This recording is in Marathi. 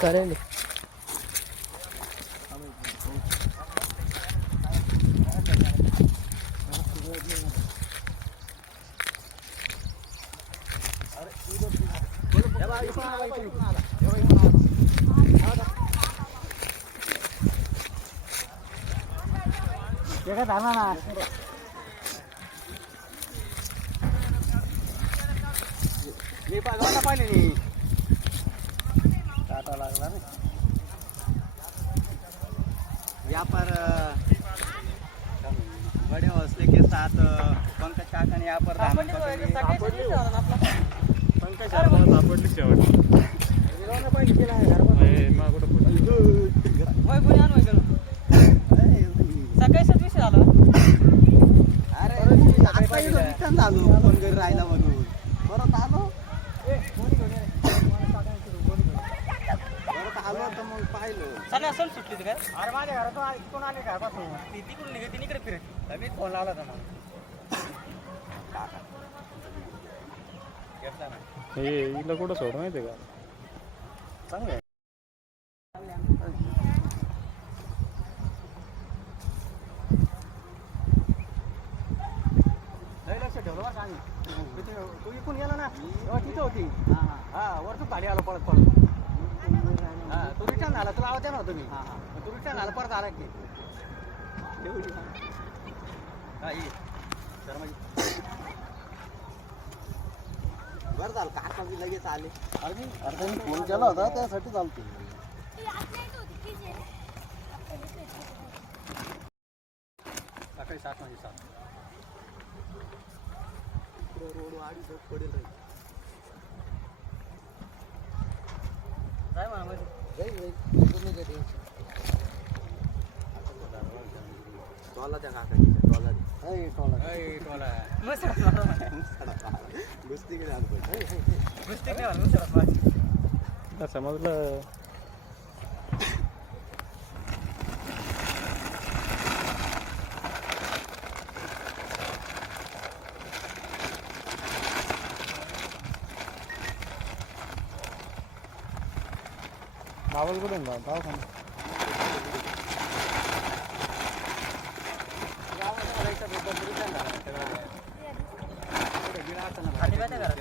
चालेल. धारणा ना मी पाहिजे नाही टाटा लागला ना व्यापार बड़े हौसले के साथ पंकज काका ने यहाँ पर पंकज शर्मा सापडली शेवट सकाळीच विषय झाला. अरे आता रिटर्न झालो फोन घरी राहिला म्हणून परत आलो परत आलो तर मग पाहिलं सगळ्या सण सुटली काय. अरे माझ्या घरातून कोण आले घरापासून ती तिकडून निघत ती इकडे फिरत. मी फोन लावला होता मग हे हिला कुठं सोड माहिती का चांगलं आहे. लक्ष ठेवलं बरं का आम्ही. तू इकून गेला ना तेव्हा तिथं होती हा वरतून गाडी आलो पळत पळत हा तू रिटर्न आला तुला आवाज येणार होतो मी तू रिटर्न आला परत आला की हा ये बरं झालं काका मी लगेच आले अरे मी फोन केला होता त्यासाठी चालतो सकाळी 7 वाजे 7 रोड आडी झोप पडेल रे जाय म्हणा मध्ये. टोला त्या काकाची टोला टोला गोष्टीकडे आलो गोष्टी नाही म्हणून सर माझी. समजलं. बावल कुठे भाव खाना आणि काय घरात